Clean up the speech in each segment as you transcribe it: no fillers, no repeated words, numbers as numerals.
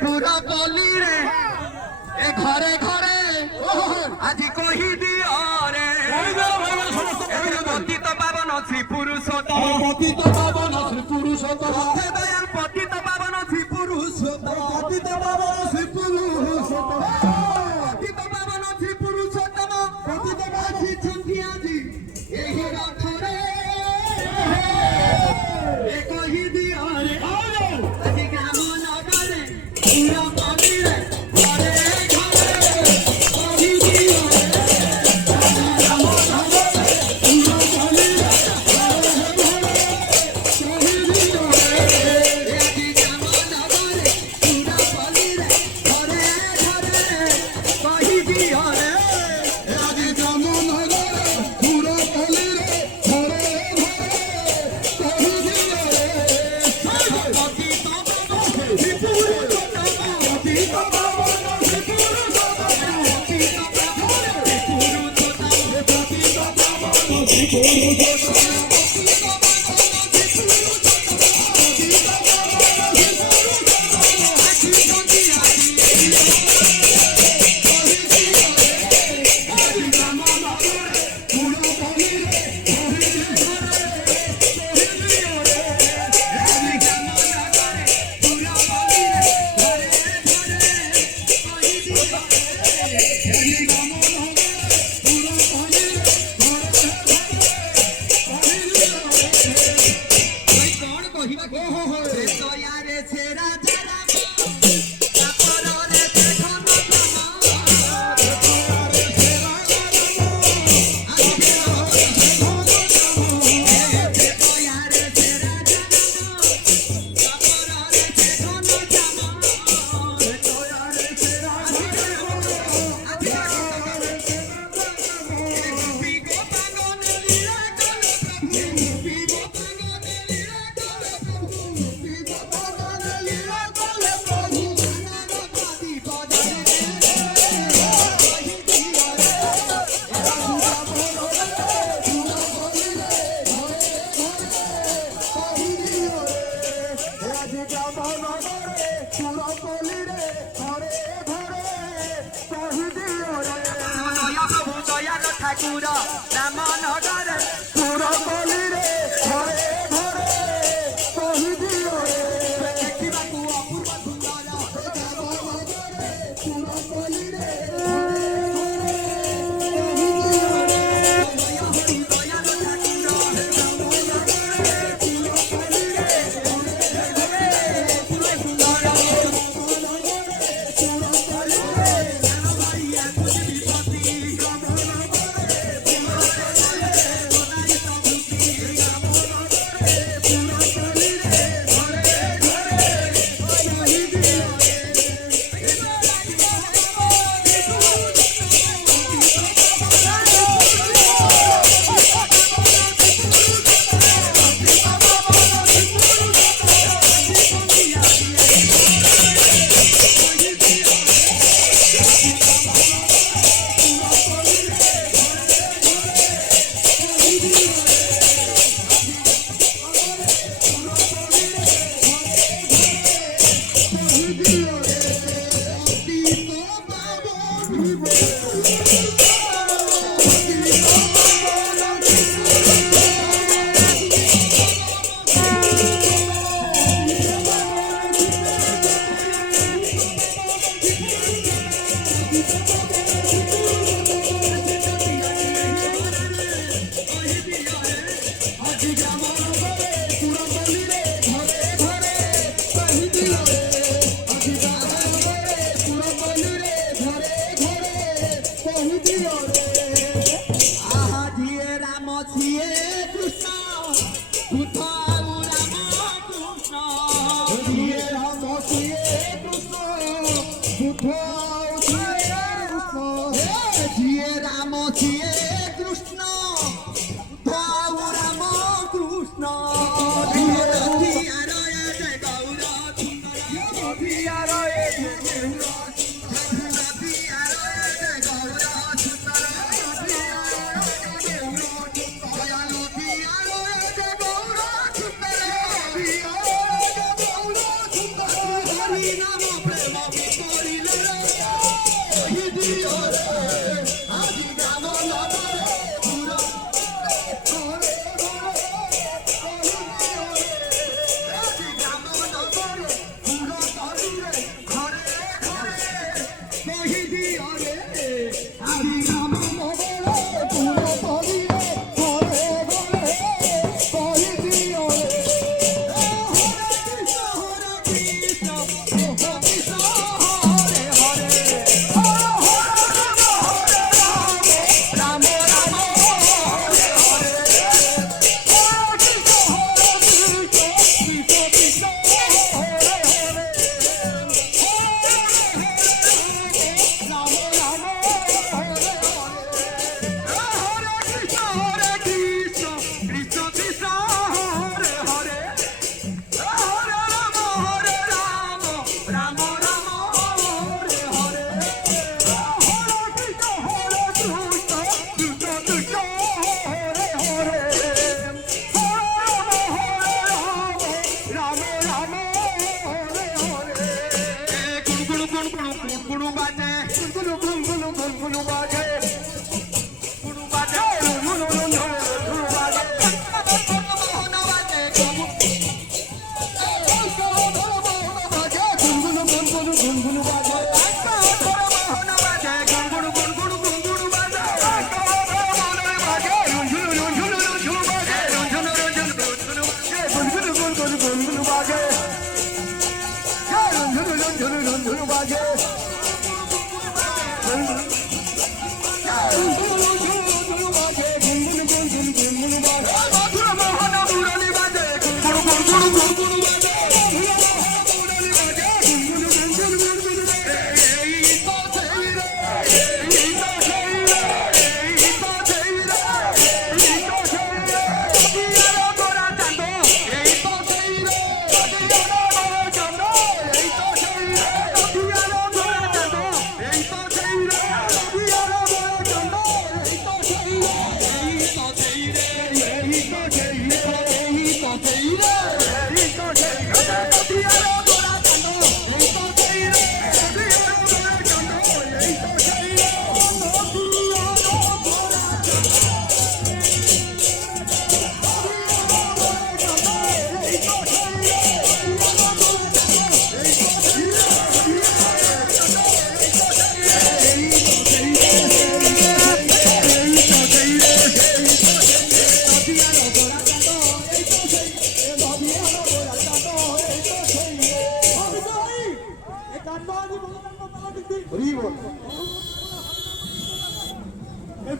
पूरा बोली रे ए घरे घरे आज कही दियो रे पतित पावन श्री पुरुषोत्तम पतित पावन श्री पुरुषोत्तम दयाल पतित पावन श्री पुरुषोत्तम पतित पावन श्री पुरुषोत्तम पतित पावन श्री पुरुषोत्तम पतित पावन श्री चंदिया जी एही रथरे ए कही दियो रे आज ग्राम नगरे पूरा बोली रे ठाकुर राम नगर पूरा बोली रे घरे घरे कही दियो रे देखिबाकू अपूर्व सुंदर पूरा बोली रे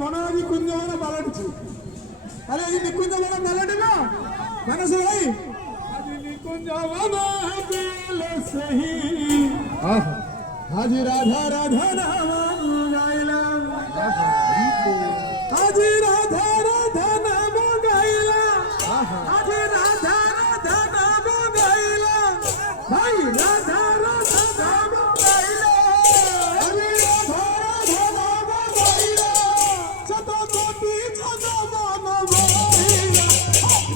ବନରାଜି କୁଞ୍ଜବନ ପାଲଟିଛି। ଆରେ ଆଜି ନିକୁଞ୍ଜ ବନ ପାଲଟିବ ମାନସ ଭାଇ, ଆଜି ନିକୁଞ୍ଜ ବନ ହେଲେ ସେହି ଆଜି ରାଧା ରାଧା ନାମ ଗାଇଲା, ଆଜି ରାଧା ରାଧା ନାମ ଗାଇଲା, ଆଜି ରାଧା ରାଧା ନାମ ଗାଇଲା, ଭାଇ ରାଧା ରାଧା ନାମ ଗାଇଲା, ଆଜି ରାଧା ରାଧା ନାମ ଗାଇଲା, ଶତ କୋଟି ଜଗମନ ବହିଲା,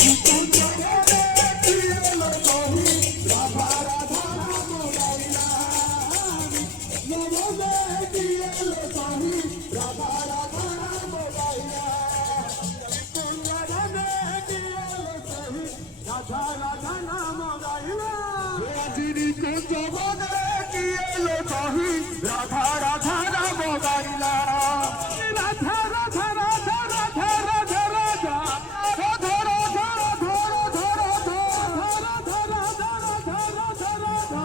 ନିକୁଞ୍ଜ ବନେ କିଏଲ କହି ରାଧା ରାଧା ନାମ ଗାଇଲା, ନବନେ କିଏଲ କହି ରାଧା ରାଧା ନାମ ଗାଇଲା, ନିକୁଞ୍ଜ ବନେ କିଏଲ କହି ରାଧା ରାଧା ନାମ ଗାଇଲା, ଆଜି ନିକୁଞ୍ଜ ବନେ କିଏଲ କହି ରାଧା ରାଧା ନାମ ଗାଇଲା, ରାଧା ରାଧା ରାଧା ରାଧା ରାଧା ରାଧା ରାଧା ରାଧା ରାଧା ରାଧା ରାଧା ରାଧା ରାଧା ରାଧା ରାଧା ରାଧା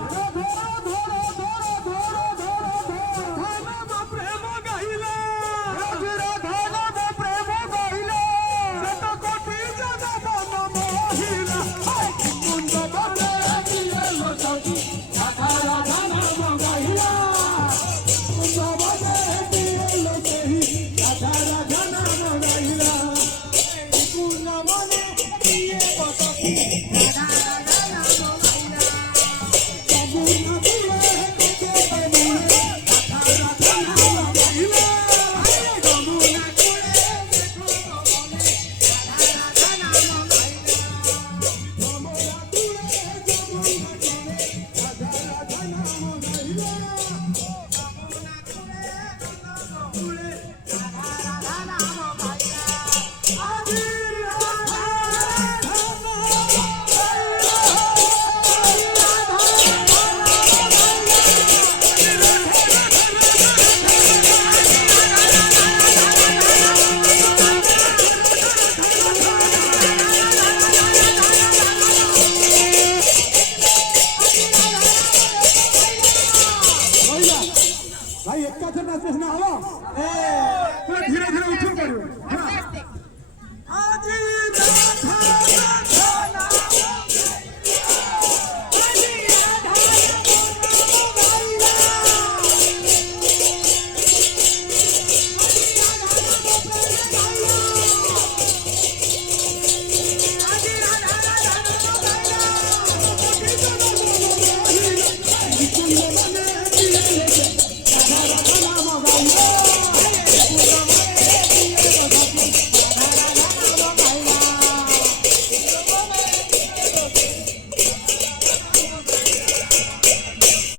ଏକାଥରେ ନାଚ ସିନା ହବ ପୁରା ଧୀରେ ଧୀରେ ଉଠୁନ କରିବ ହେଲା